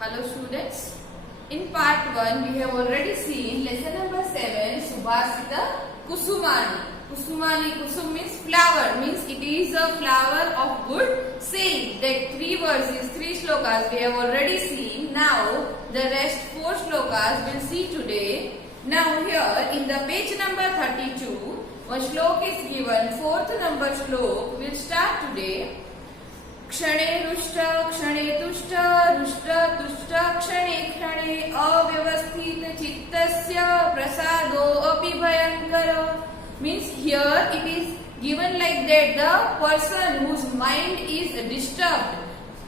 Hello students. In part 1 we have already seen lesson number 7 Subhasita Kusumani. Kusumani, Kusum means flower, means it is a flower of good saying. That 3 verses, 3 shlokas we have already seen. Now the rest 4 shlokas we'll see today. Now here in the page number 32 one shlok is given. 4th number shlok will start today. क्षणे रुष्ट क्षणे तुष्ट रुष्ट तुष्ट क्षणे क्षणे अव्यवस्थित चित्तस्य प्रसादो अपि भयंकर. Means here it is given like that the person whose mind is disturbed,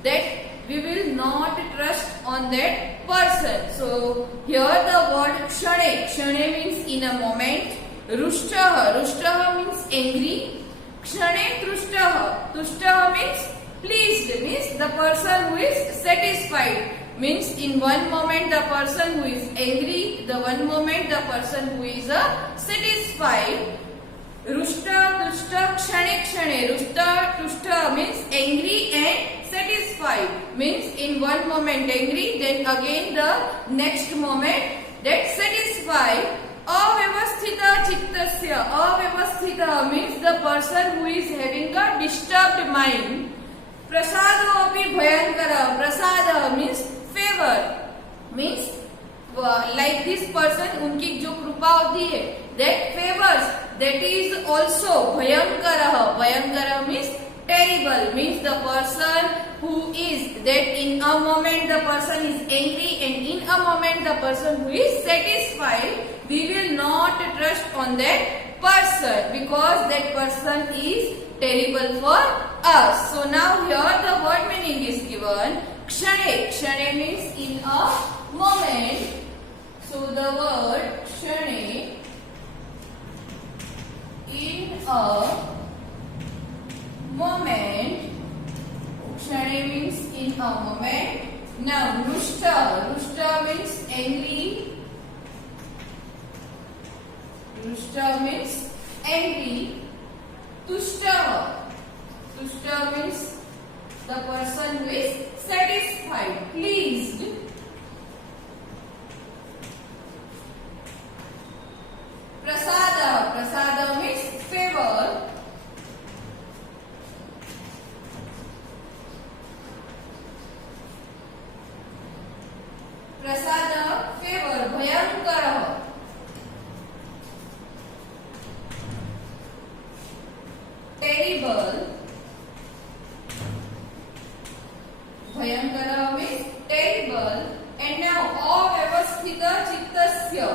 that we will not trust on that person. So here the word kshane, kshane means in a moment. Rushtah, rushtah means angry. Kshane trushtah, trushtah means pleased, means the person who is satisfied. Means in one moment the person who is angry, the one moment the person who is satisfied. Rushta, tushta, kshane, kshane. Rushta, tushta means angry and satisfied. Means in one moment angry, then again the next moment that satisfied. Avyavasthita chittasya. Avyavasthita means the person who is having a disturbed mind. प्रसादो अपि भयंकर. प्रसाद means favor, means like this person उनकी जो कृपा होती है that favors, that is also भयंकर. भयंकर means terrible, means the person who is that in a moment the person is angry and in a moment the person who is satisfied. We will not trust on that person because that person is terrible for us. So now here the word meaning is given. Kshane, kshane means in a moment. So the word kshane, in a moment. Kshane means in a moment. Now rushta, rushta means angry. Rushta means angry. Tushta, tushta means the person who is satisfied, pleased. Prasada, prasada means favor. Prasada, favor. Bhayankara, terrible. Bhayankara means terrible. And now avyavasthita chittasya.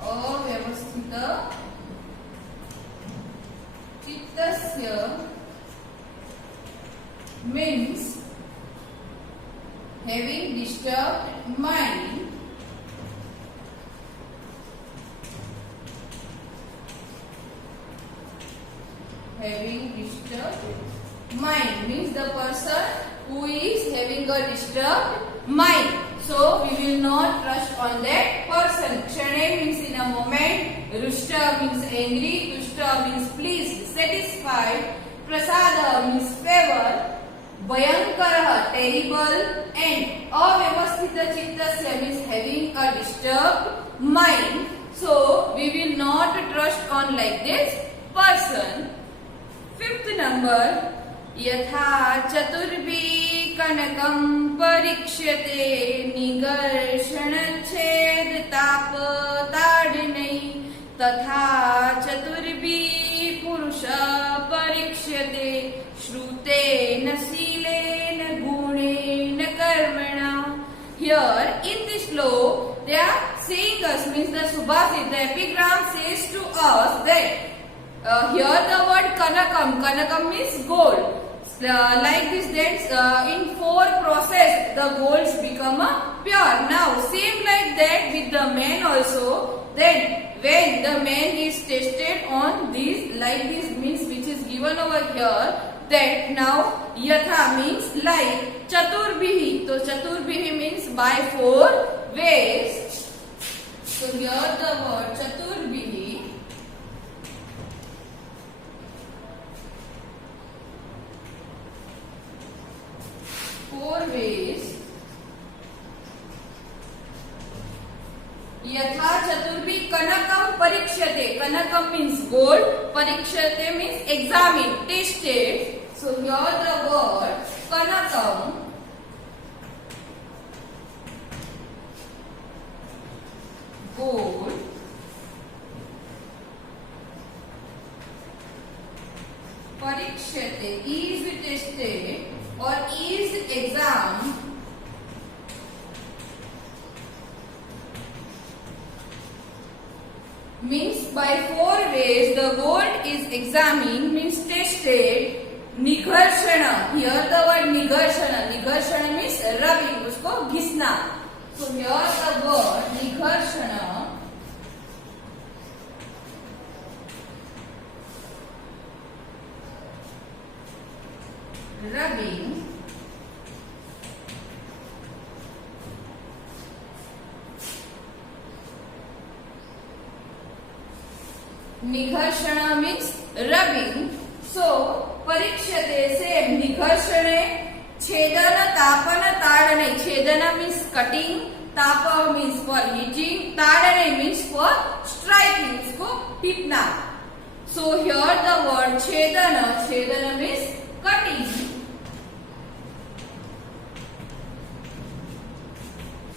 Avyavasthita chittasya means having disturbed mind. Having disturbed mind means the person who is having a disturbed mind. So we will not trust on that person. Kshane means in a moment. Rushta means angry. Tushta means pleased, satisfied. Prasada means favor. Bhayankara, terrible. And avyavasthita chittasya means having a disturbed mind. So we will not trust on like this person. 5th number. यथा चतुर्भी कनकं परीक्ष्यते निगर्षणच्छेद ताप ताडिनै तथा चतुर्भी पुरुष परीक्ष्यते श्रुतेन शीलेन गुणेन कर्मणा. Here in this shlok they are saying us, means the Subhasit, the epigram says to us that here the word kanakam, kanakam means gold. Like this, that in 4 process the golds become pure. Now same like that with the man also. Then when the man is tested on this, like this means which is given over here, that now yatha means like, chaturbhihi, so chaturbhihi means by 4 ways. So here the word chaturbhihi Kanakam means gold. Parikshate means examine, tested. So here the word Kanakam gold parikshate is tested or is examined means by 4 ways the gold is examined means tested. Nigharshana, here the word nigharshana means rubbing, usko घिसना. So here the word nigharshana rubbing nigharshana means rubbing. So parikshate same nigharshane chedana tapana tadane. Chedana means cutting, tapa means for heating, tadane means for striking, isko pipna. So here the word chedana means cutting,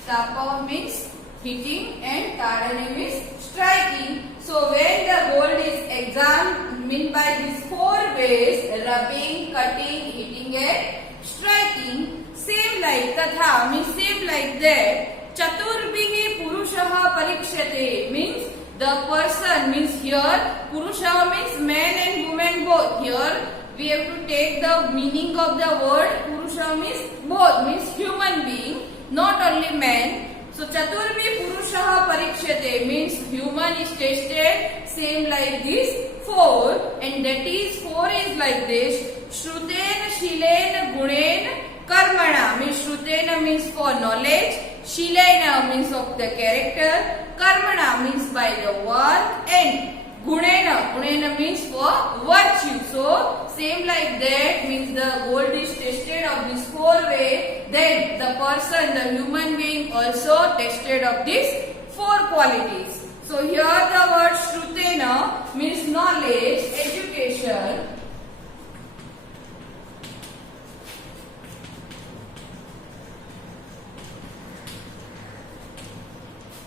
tapa means hitting and tadane means striking. So when the gold is examined mean by these 4 ways, rubbing, cutting, hitting and striking, same like tatha means same like that. Chaturbihi purushaha parikshate means the person means here purusha means man and woman both. Here we have to take the meaning of the word purusha means both, means human being, not only man. So Chaturbi Purushaha Parikshate means human is tested, same like this 4, and that is 4 is like this. Shruten, Shilen, Gunen, Karmana means Shruten means for knowledge, Shilena means of the character, Karmana means by the work, and Gunena means for virtue. So same like that means the gold is tested of this 4 way. Then the person, the human being also tested of these 4 qualities. So here the word Shrutena means knowledge, education.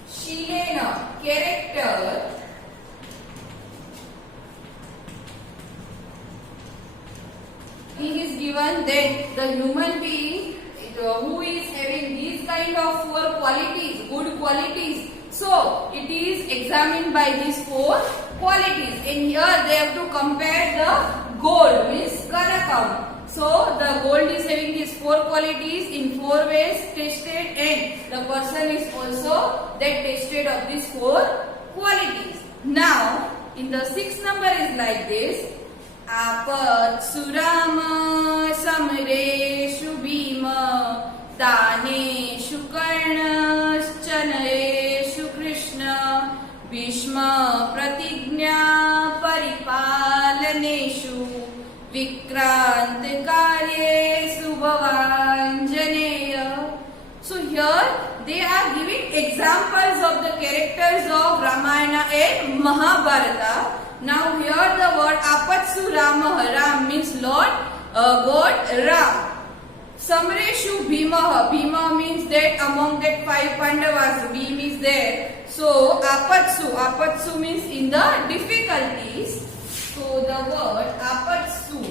Shilena, character. He is given that the human being who is having these kind of 4 qualities, good qualities. So it is examined by these 4 qualities. And here they have to compare the gold, means Kanakam. So the gold is having these 4 qualities in 4 ways tested, and the person is also that tested of these 4 qualities. Now in the 6th number is like this. Apatsu Rama Samreshu Bhima Daneshu Karnascha Nareshu Krishna Bhishma Pratignya Paripalaneshu Vikrant Karyesu Bhavanjaneya. So here they are giving examples of the characters of Ramayana and Mahabharata. Now here the word Apatsu Rama, Ram means Lord God Ram. Samreshu Bhimaha, Bhima means that among that 5 Pandavas, Bhim is there. So Apatsu means in the difficulties. So the word Apatsu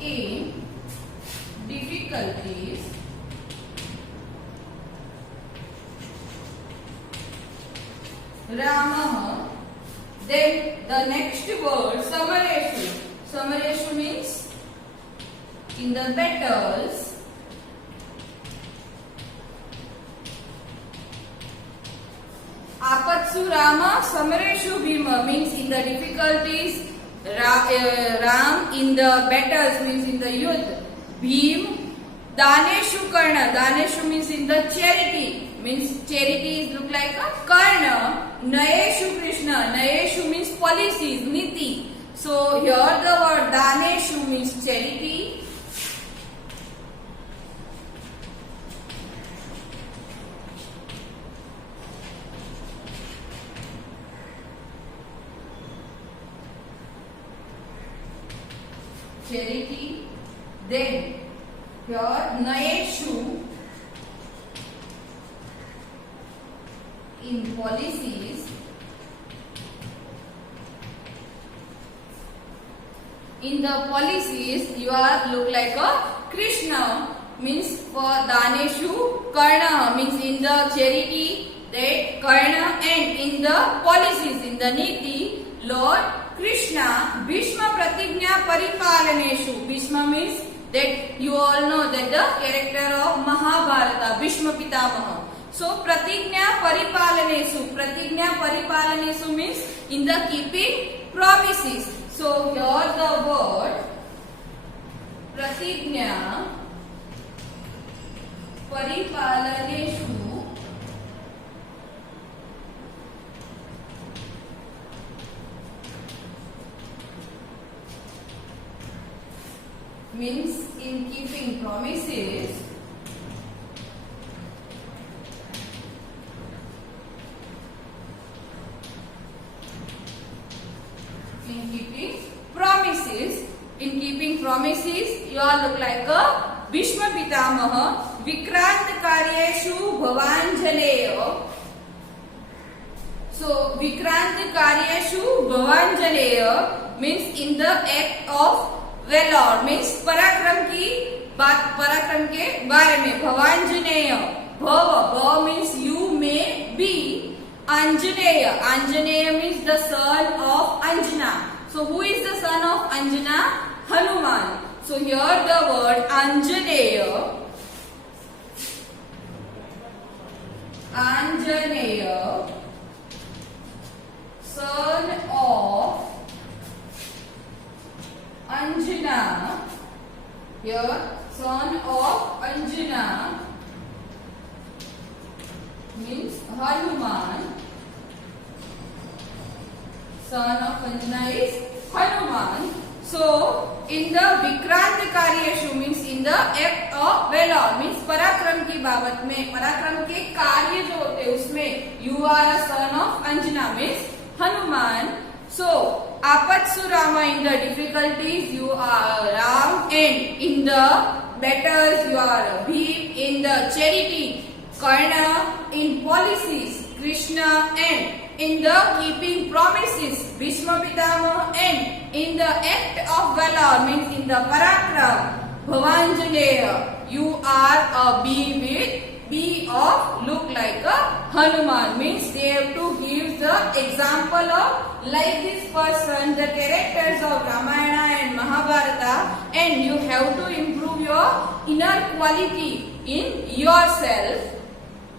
in difficulties. Rama. Then the next word Samareshu. Samareshu means in the battles. Apatsu Rama Samareshu Bhima means in the difficulties. Ram in the battles means in the Yudh. Bhim Daneshu Karna. Daneshu means in the charity. Means charity is look like a Karna. Nayeshu Krishna. Nayeshu means policies, niti. So here the word Daneshu means charity. charity. Then here Nayeshu in policies. In the policies, you are look like a Krishna, means for Daneshu Karna, means in the charity that Karna, and in the policies, in the Niti, Lord Krishna Bhishma Pratigna Paripalaneshu. Bhishma means that you all know that the character of Mahabharata, Bhishma Pitamaha. So Pratigna Paripalaneshu means in the keeping promises. So here the word Pratigna Paripalaneshu means in keeping promises. In keeping promises, you all look like a Bhishma Pitamaha. Vikrant Karyeshu Bhavanjaleya. So Vikrant Karyeshu Bhavanjaleya means in the act of valor, means पराक्रम की बात, पराक्रम के बारे में. Bhavanjaneya, Bhava means you may be. Anjaneya, Anjaneya means the son of Anjana. So who is the son of Anjana? Hanuman. So here the word Anjaneya, son of Anjana. Here son of Anjana means Hanuman. Son of Anjana is Hanuman. So in the Vikrant Karyeshu means in the act of valor, means पराक्रम की बाबत में, पराक्रम के कार्य जो होते हैं उसमें you are a son of Anjana means Hanuman. So Apatsu Rama, in the difficulties you are Ram, and in the battles you are Bhim, in the charity Karna, in policies Krishna, and in the keeping promises Bhishma Pitamaha, and in the act of valor means in the parakram Bhavanjaneya, you are a bee with bee of look like a Hanuman, means they have to give the example of like this person, the characters of Ramayana and Mahabharata, and you have to improve your inner quality in yourself.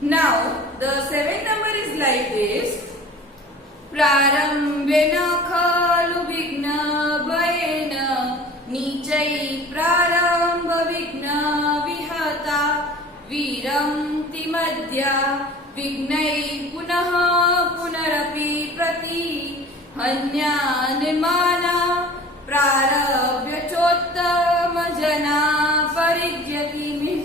Now the seventh number is like this. प्रारंभेन खलु विघ्न भयेन नीचै प्रारंभ विघ्न विहता विरन्ति मध्या विघ्नै पुनः पुनरपि प्रति हन्यानिमाना प्रारभ्य चोत्तम जना परिज्यति.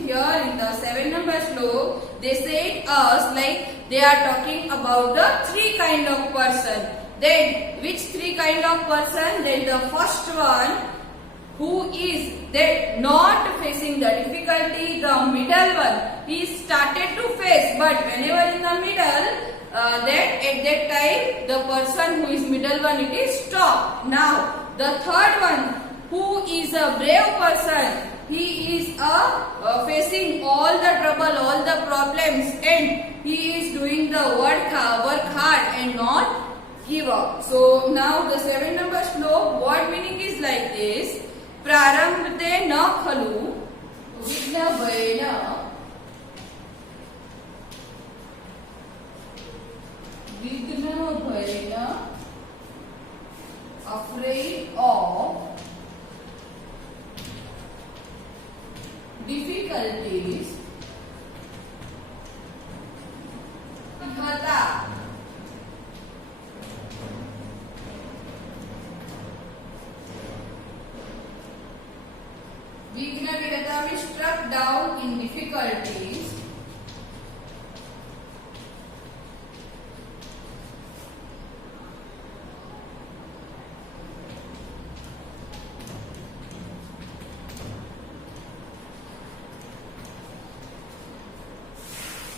Here in the 7 number slok they said us like they are talking about the three kind of person. Then which three kind of person? Then the first one who is that not facing the difficulty, the middle one he started to face, but whenever in the middle that at that time the person who is middle one it is stop. Now the third one who is a brave person, he is facing all the trouble, all the problems, and he is doing the work hard and not give up. So now the 7 number slok word meaning is like this. Prarambhate na khalu vighna bhayena afraid of difficulties Vihata. Vighna Vihata means struck down in difficulties.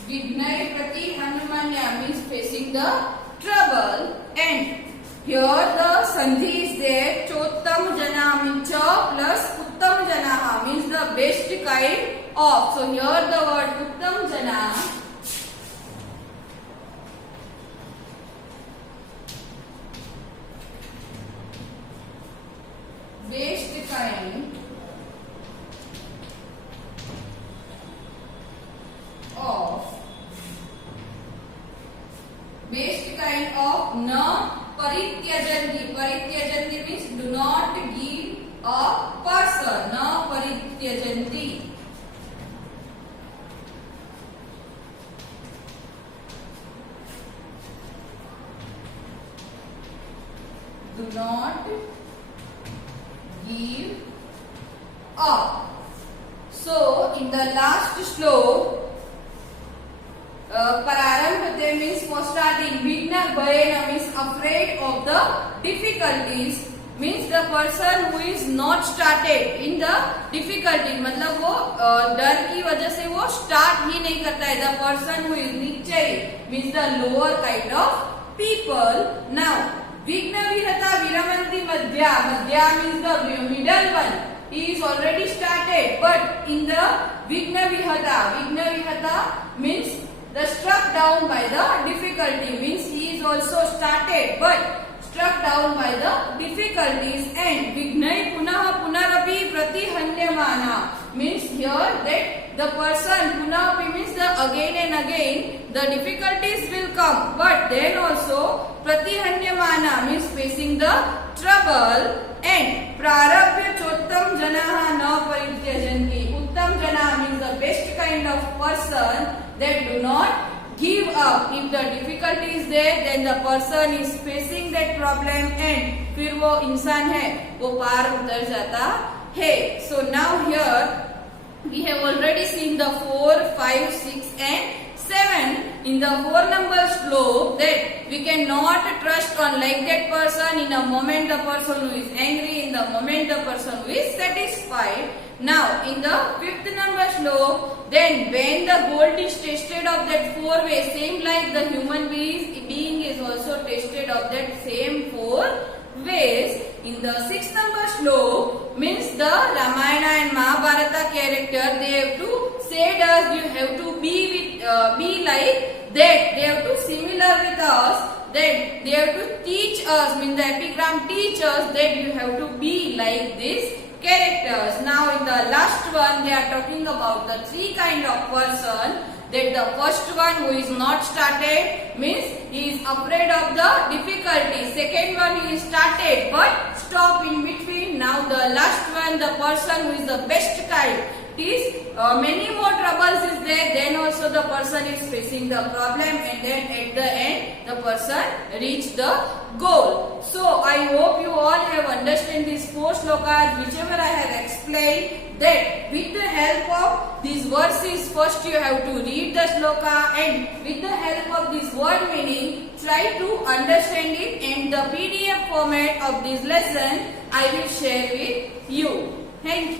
Vignai prati hanumanya means facing the trouble, and here the sandhi is there. Chottam jana means cha plus uttam janaha means the best kind of. So here the word uttam jana best kind of na parityajanti. Parityajanti means do not give a person. Na parityajanti. Do not give up. So in the last slok, Pararambh means for starting. Vigna bhayena means afraid of the difficulties, means the person who is not started in the difficulty. मतलब वो डर की वजह से वो start ही नहीं करता है. The person who is निश्चय means the lower kind of people. Now Vigna vihata viramanti madhya. Madhya means the middle one. He is already started, but in the Vigna vihata means the struck down by the difficulty, means he is also started but struck down by the difficulties. And Vignai punah punarapi pratihanyamana means here that the person punarapi means the again and again the difficulties will come, but then also pratihanyamana means facing the trouble. And prarabhya chottam janaha na parityajanti. Uttam jana means the best kind of person that do not give up. If the difficulty is there, then the person is facing that problem and फिर वो इंसान है वो पार उतर जाता है. So now here we have already seen the 4, 5, 6 and 7 in the 4 number slok that we cannot trust on like that person. In a moment the person who is angry, in the moment the person who is satisfied. Now in the 5th number slok, then when the gold is tested of that 4 ways, same like the human being is also tested of that same 4 ways. In the 6th number slok means the Ramayana and Mahabharata character, they have to say us you have to be like that. They have to similar with us. That they have to teach us, means the epigram teach us that you have to be like this characters. Now in the last one they are talking about the 3 kind of person. That the first one who is not started means he is afraid of the difficulty. Second one he is started but stop in between. Now the last one, the person who is the best kind. Is many more troubles is there, then also the person is facing the problem, and then at the end the person reach the goal. So I hope you all have understand these 4 slokas whichever I have explained. That with the help of these verses, first you have to read the sloka, and with the help of this word meaning try to understand it, and the PDF format of this lesson I will share with you. Thank you.